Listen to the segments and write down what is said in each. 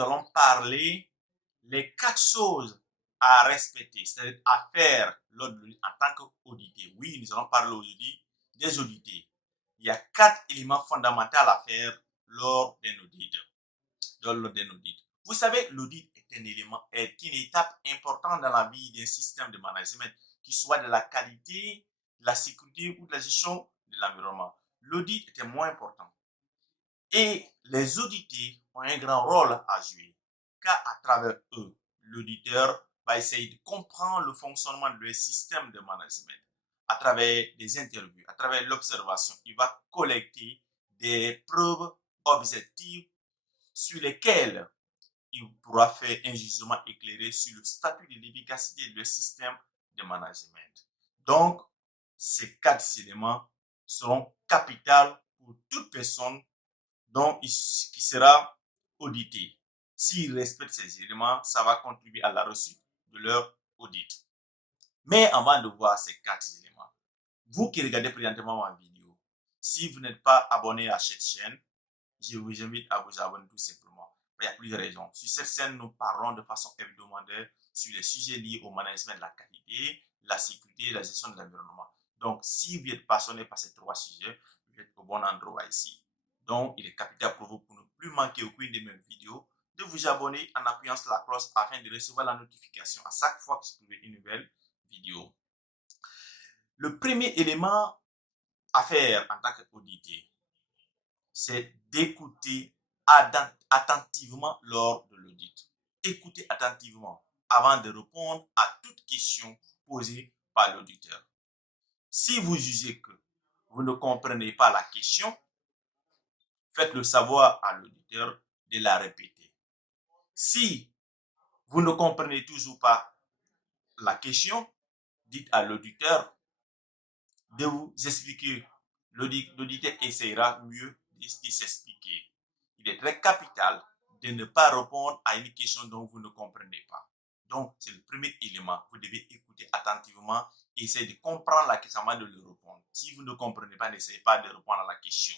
allons parler les 4 choses à respecter, c'est-à-dire à faire lors de en tant qu'audité. Oui, nous allons parler aujourd'hui des audités. Il y a 4 éléments fondamentaux à faire lors d'un audit. Vous savez, l'audit est un élément, est une étape importante dans la vie d'un système de management, qui soit de la qualité, de la sécurité ou de la gestion de l'environnement. L'audit est moins important. Et les audités ont un grand rôle à jouer, car à travers eux, l'auditeur va essayer de comprendre le fonctionnement de leur système de management. À travers des interviews, à travers l'observation, il va collecter des preuves objectives sur lesquelles il pourra faire un jugement éclairé sur le statut de l'efficacité de leur système de management. Donc, ces 4 éléments seront capitaux pour toute personne qui sera audité. S'ils respectent ces éléments, ça va contribuer à la réussite de leur audit. Mais avant de voir ces 4 éléments, vous qui regardez présentement ma vidéo, si vous n'êtes pas abonné à cette chaîne, je vous invite à vous abonner tout simplement. Il y a plusieurs raisons. Sur cette chaîne, nous parlons de façon hebdomadaire sur les sujets liés au management de la qualité, la sécurité et la gestion de l'environnement. Donc, si vous êtes passionné par ces 3 sujets, vous êtes au bon endroit ici. Donc, il est capital pour vous, pour ne plus manquer aucune de mes vidéos, de vous abonner en appuyant sur la cloche afin de recevoir la notification à chaque fois que je publie une nouvelle vidéo. Le premier élément à faire en tant qu'audité, c'est d'écouter attentivement lors de l'audit. Écoutez attentivement avant de répondre à toute question posée par l'auditeur. Si vous jugez que vous ne comprenez pas la question, faites-le savoir à l'auditeur de la répéter. Si vous ne comprenez toujours pas la question, dites à l'auditeur de vous expliquer. L'auditeur essaiera mieux de s'expliquer. Il est très capital de ne pas répondre à une question dont vous ne comprenez pas. Donc, c'est le premier élément. Vous devez écouter attentivement et essayer de comprendre la question avant de le répondre. Si vous ne comprenez pas, n'essayez pas de répondre à la question.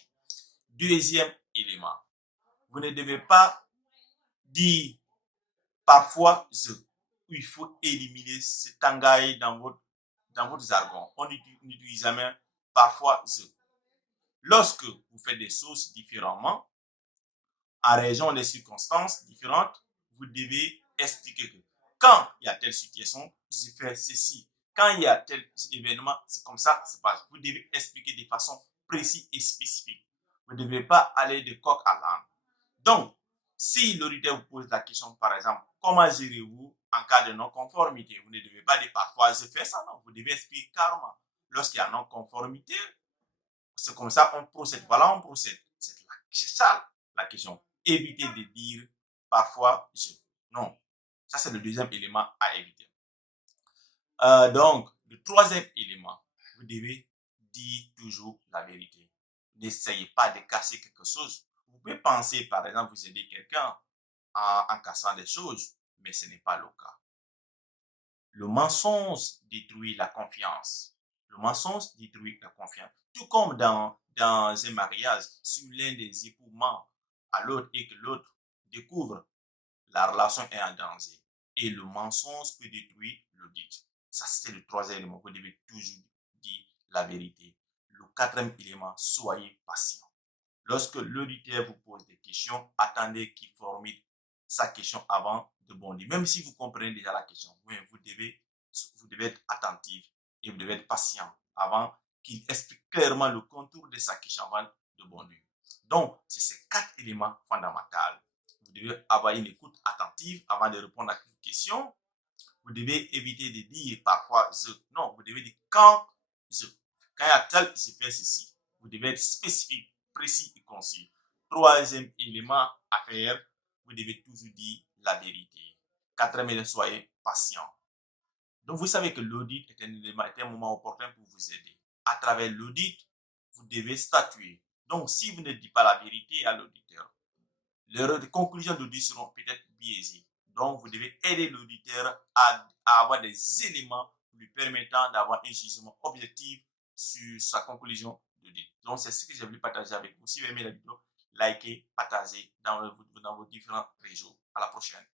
Deuxième élément, vous ne devez pas dire parfois je. Il faut éliminer cet engagement dans votre jargon. On n'utilise jamais parfois je. Lorsque vous faites des choses différemment, en raison des circonstances différentes, vous devez expliquer que quand il y a telle situation, je fais ceci. Quand il y a tel événement, c'est comme ça que ça se passe. Vous devez expliquer de façon précise et spécifique. Vous ne devez pas aller de coq à l'âne. Donc, si l'auditeur vous pose la question, par exemple, comment gérez-vous en cas de non-conformité? Vous ne devez pas dire parfois je fais ça, non. Vous devez expliquer carrément. Lorsqu'il y a non-conformité, c'est comme ça qu'on procède. Voilà, on procède. C'est ça la question. Évitez de dire parfois je. Non. Ça, c'est le deuxième élément à éviter. Donc, le troisième élément, vous devez dire toujours la vérité. N'essayez pas de casser quelque chose. Vous pouvez penser, par exemple, vous aider quelqu'un en cassant des choses, mais ce n'est pas le cas. Le mensonge détruit la confiance. Le mensonge détruit la confiance. Tout comme dans un mariage, si l'un des époux ment à l'autre et que l'autre découvre, la relation est en danger. Et le mensonge peut détruire l'audit. Ça, c'est le troisième élément. Vous devez toujours dire la vérité. Le quatrième élément, soyez patient. Lorsque l'auditeur vous pose des questions, attendez qu'il formule sa question avant de bondir. Même si vous comprenez déjà la question, vous devez être attentif et vous devez être patient avant qu'il explique clairement le contour de sa question avant de bondir. Donc, c'est ces 4 éléments fondamentaux. Vous devez avoir une écoute attentive avant de répondre à une question. Vous devez éviter de dire parfois je. Non, vous devez dire quand je. Quand il y a tel, je fais ceci. Vous devez être spécifique, précis et concis. Troisième élément à faire, vous devez toujours dire la vérité. Quatrième élément, soyez patient. Donc, vous savez que l'audit est un moment opportun pour vous aider. À travers l'audit, vous devez statuer. Donc, si vous ne dites pas la vérité à l'auditeur, les conclusions d'audit seront peut-être biaisées. Donc, vous devez aider l'auditeur à avoir des éléments lui permettant d'avoir un jugement objectif sur sa conclusion d'audit. Donc, c'est ce que j'ai voulu partager avec vous. Si vous aimez la vidéo, likez, partagez dans vos différents réseaux. À la prochaine.